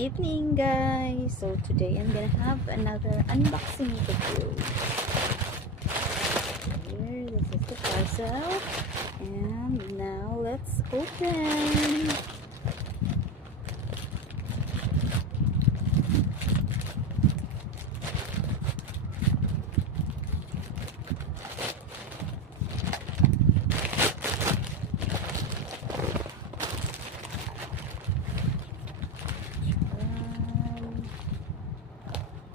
evening, guys. So today I'm gonna have another unboxing video. Here, this is the parcel, and now let's open.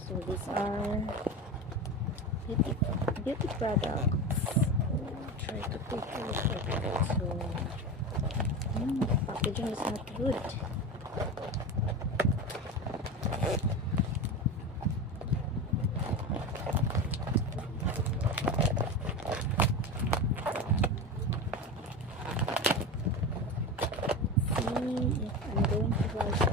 So these are beauty products. Try to take a look at it. So the packaging is not good. See if I'm going to like it.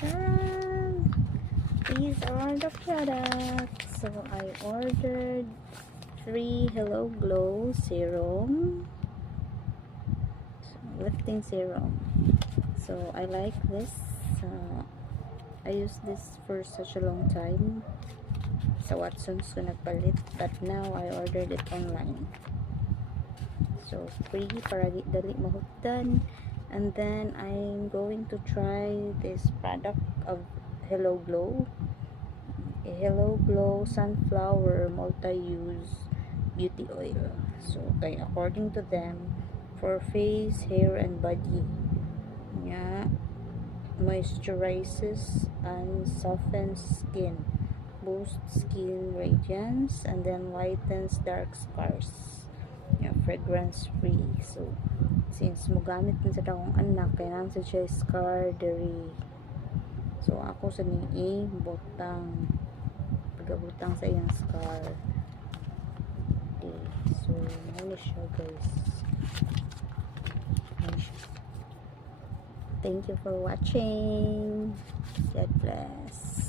Serum. These are the products. So I ordered 3 Hello Glow serum, lifting serum. So I like this. I used this for such a long time. Sa Watson's ko nagpalit, but now I ordered it online. So free para dali mahutdan. And then I'm going to try this product of Hello Glow. A Hello Glow Sunflower Multiuse Beauty Oil. So according to them, for face, hair, and body, yeah, moisturizes and softens skin, boosts skin radiance, and then lightens dark scars. Yeah, fragrance free. So since mugamit na sa akong anak, kaya naman siya scar diri. So ako sa ni butang pagabutang sa iyang scar. Okay, so ano siya, guys. Thank you for watching. God bless.